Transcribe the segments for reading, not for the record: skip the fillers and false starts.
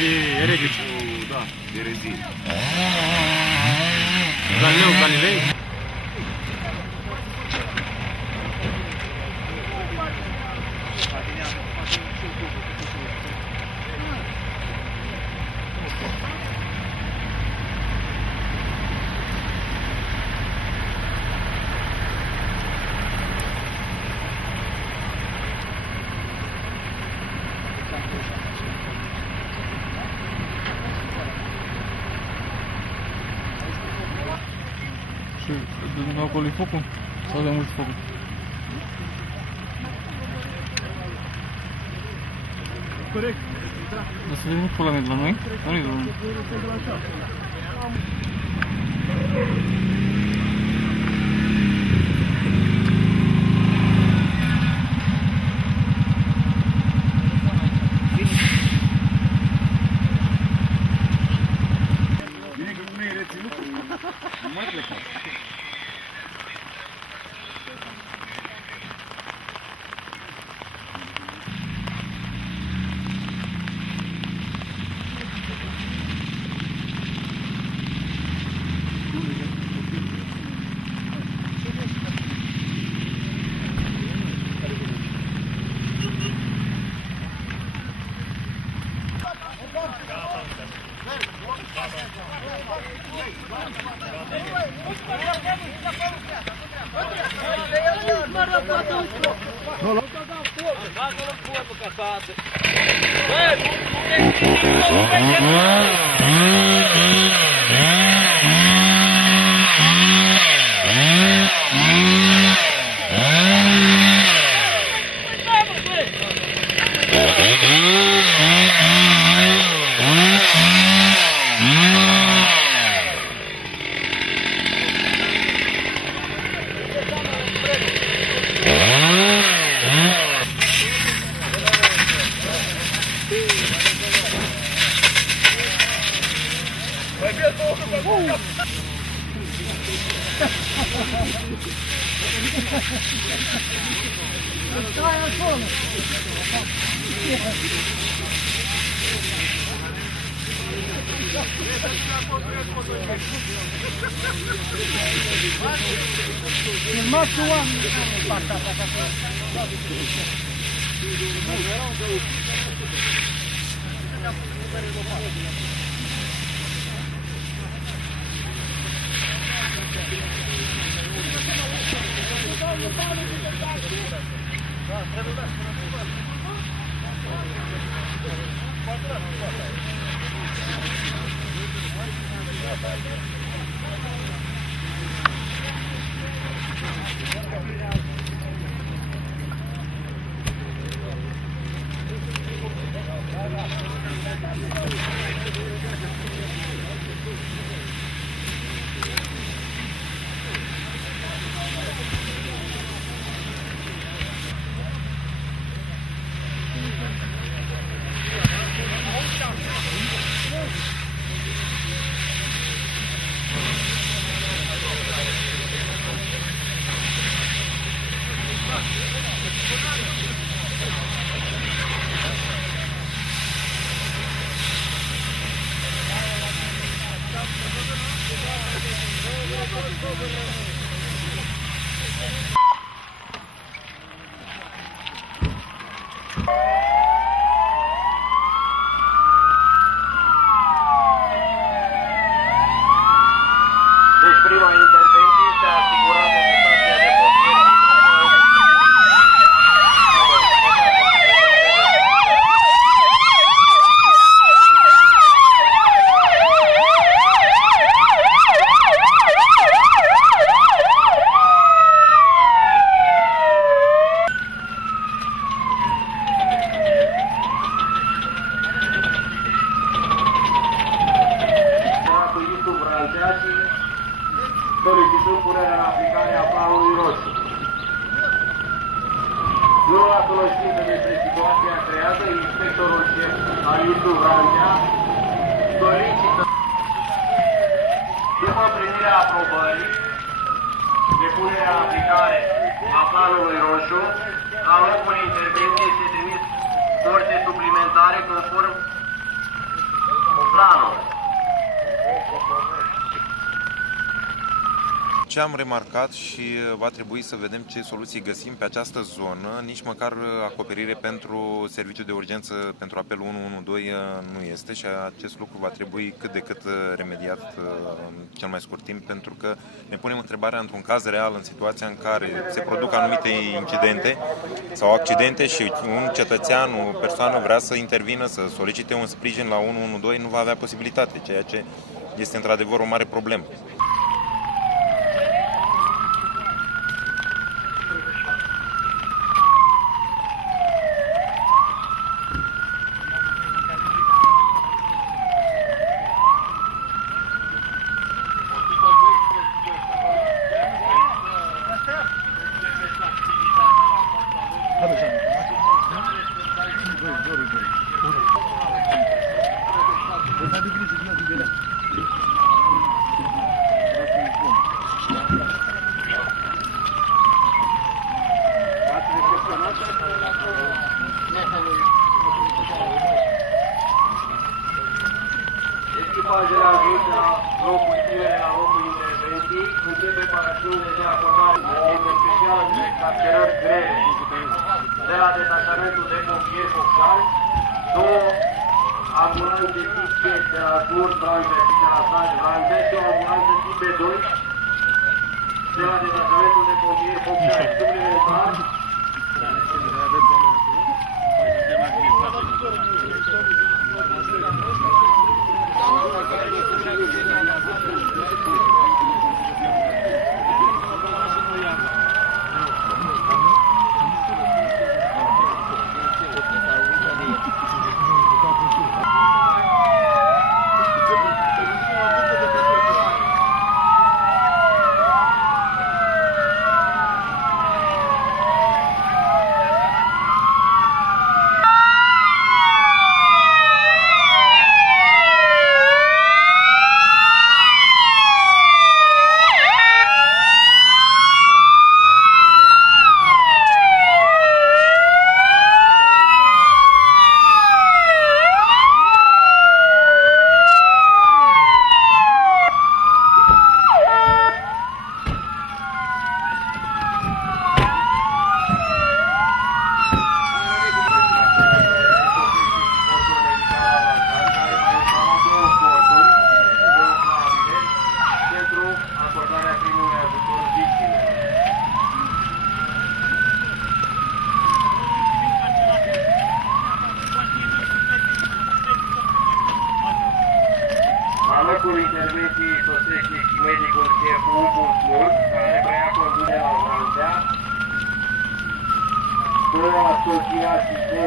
și eretici. Da, erezii. Galileu Galilei. Și de acolo e focul? Sau de mult focul? Corect. Dar să vedem pula mea de la noi? Nu e de la noi. Bine că nu e reținut. Nu mai pleca. Filmați oamenii în partea asta. Deci prima intervenție se asigurează de stația de pompieri. Solicitând punerea în aplicare a planului roșu. Luând la cunoștință despre situația creată, inspectorul șef Alitu Vrangea solicită după primirea aprobării de punerea în aplicare a planului roșu, la locul intervenției este trimis forțe suplimentare conform planul. Ce am remarcat și va trebui să vedem ce soluții găsim pe această zonă, nici măcar acoperire pentru serviciul de urgență pentru apelul 112 nu este și acest lucru va trebui cât de cât remediat în cel mai scurt timp, pentru că ne punem întrebarea într-un caz real, în situația în care se produc anumite incidente sau accidente și un cetățean, o persoană vrea să intervină, să solicite un sprijin la 112, nu va avea posibilitate, ceea ce este într-adevăr o mare problemă. Echipajele ajunge la locul ținere, la locul intervenției, începe parațiunile de acordare de specială de carcerări grele de la detașamentul de pompieri focali, 2 ambulanțe tip C de la Smurt Branca și de la Saj Branca și o ambulanță tip B2 de la detașamentul de pompieri focali. Suplimentar, locul intervenției sosește și medicul șef Ubul Smurt, care preia conducerea la Vrancea, 2 asociații de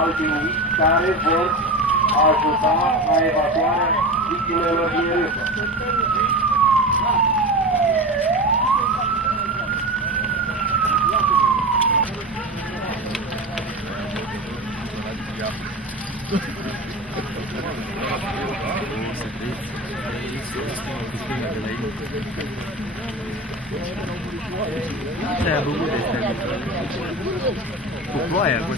alpiniști care vor ajuta la evacuarea victimelor din râpă. Cu ploaia, cu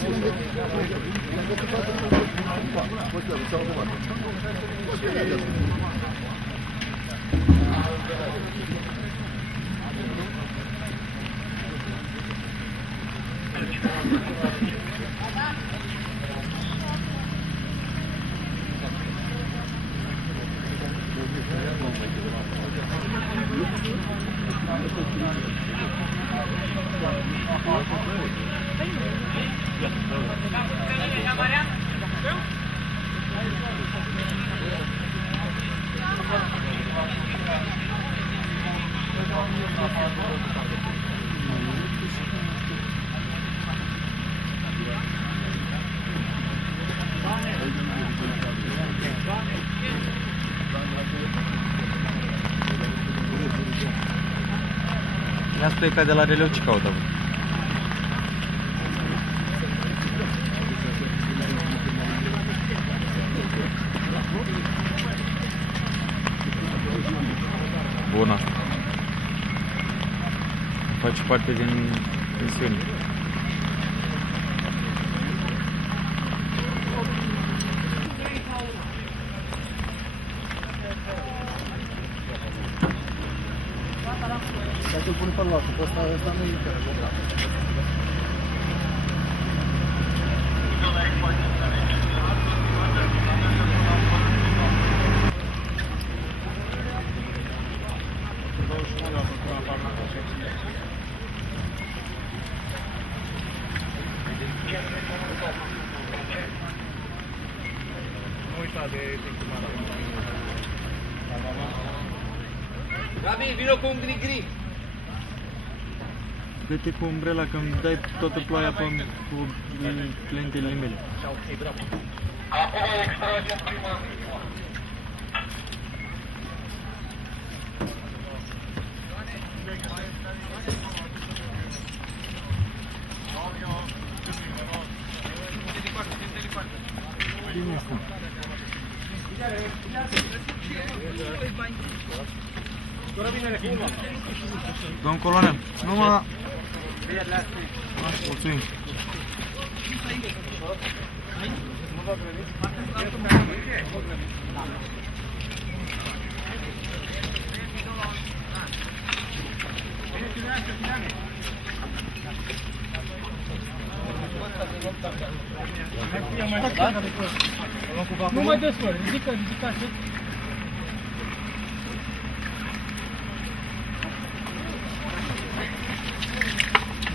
Asta e ca de la releu ce caută. Bun asta. Face parte din pensiune. pe loc, ăsta nu e chiar. Gabi, vino cu un gri-gri. Dă-te cu umbrela că îmi dai toată ploaia cu lentele mele. Acum extragem prima. Bine asta. Domn colonel, numai... Mulțumim. Nu mai desfăr, ridică așa.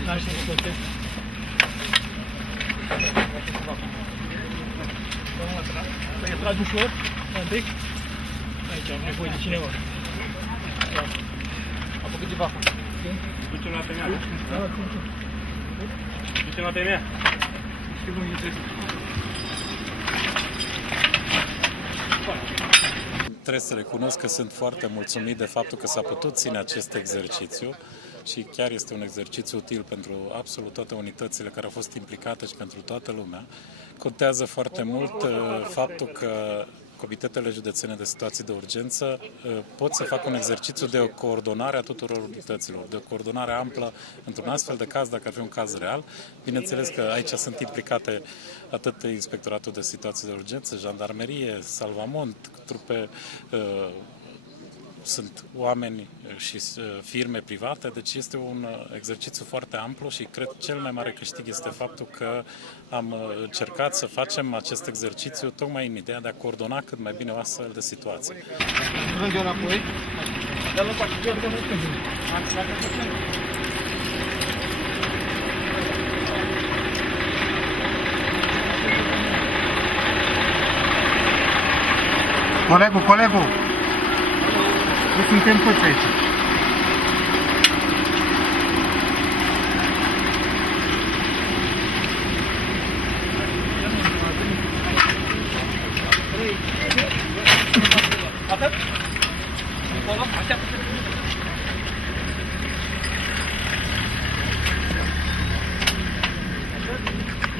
Da, și scoate. Să-i tragi ușor, un pic. Aici am nevoie de cineva. A făcut ceva. Duce-l la pe mea. Duce-l la pe mea. Știu cum e. Trebuie să recunosc că sunt foarte mulțumit de faptul că s-a putut ține acest exercițiu și chiar este un exercițiu util pentru absolut toate unitățile care au fost implicate și pentru toată lumea. Contează foarte mult faptul că comitetele județene de situații de urgență pot să facă un exercițiu de coordonare a tuturor unităților, de o coordonare amplă într-un astfel de caz, dacă ar fi un caz real. Bineînțeles că aici sunt implicate atât Inspectoratul de Situații de Urgență, Jandarmerie, Salvamont, trupe, sunt oameni și firme private, deci este un exercițiu foarte amplu și cred că cel mai mare câștig este faptul că am încercat să facem acest exercițiu tocmai în ideea de a coordona cât mai bine o astfel de situație. Rând eu înapoi. Dar nu faci, eu nu Colegul, nu suntem toți aici. Atât? Așteaptă.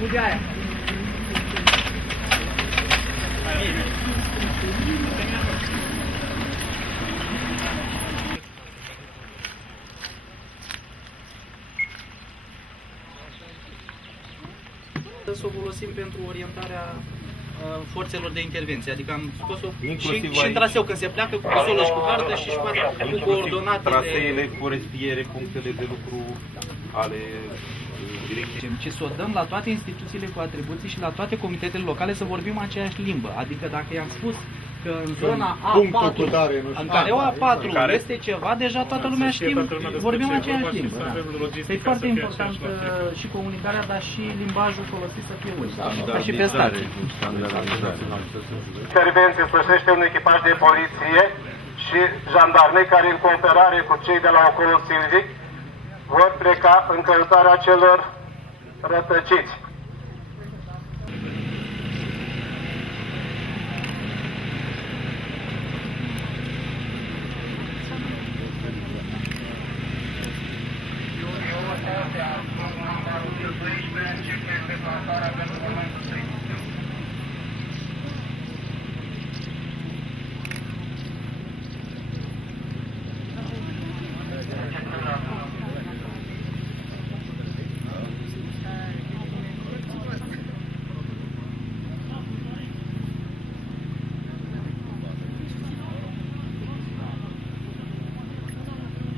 Nu de aia. Să o folosim pentru orientarea forțelor de intervenție, adică am scos-o și în traseu, când se pleacă cu busolă și cu carte și cu coordonatele. Traseele, forespiere, punctele de lucru ale direcției. Ci să o dăm la toate instituțiile cu atribuții și la toate comitetele locale să vorbim aceeași limbă. Adică dacă i-am spus că în zona A4, în care o A4 este ceva, deja toată lumea știe, vorbim aceeaași limbă. Da. E foarte important și comunicarea, dar și limbajul folosit să fie unul. Ca și pe stat. Intervenție sosește un echipaj de poliție și jandarmei care în cooperare cu cei de la Ocolul Silvic vor pleca în căutarea celor rătăciți.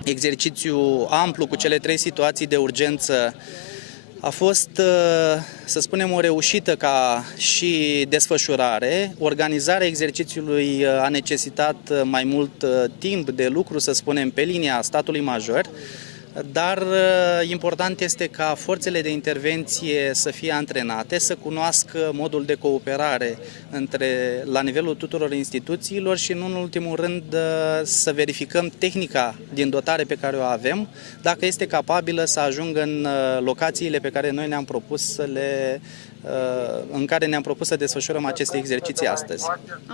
exercițiu amplu cu cele 3 situații de urgență a fost, să spunem, o reușită ca și desfășurare. Organizarea exercițiului a necesitat mai mult timp de lucru, să spunem, pe linia statului major, dar important este ca forțele de intervenție să fie antrenate, să cunoască modul de cooperare la nivelul tuturor instituțiilor și, nu în ultimul rând, să verificăm tehnica din dotare pe care o avem, dacă este capabilă să ajungă în locațiile pe care noi ne-am propus în care ne-am propus să desfășurăm aceste exerciții astăzi.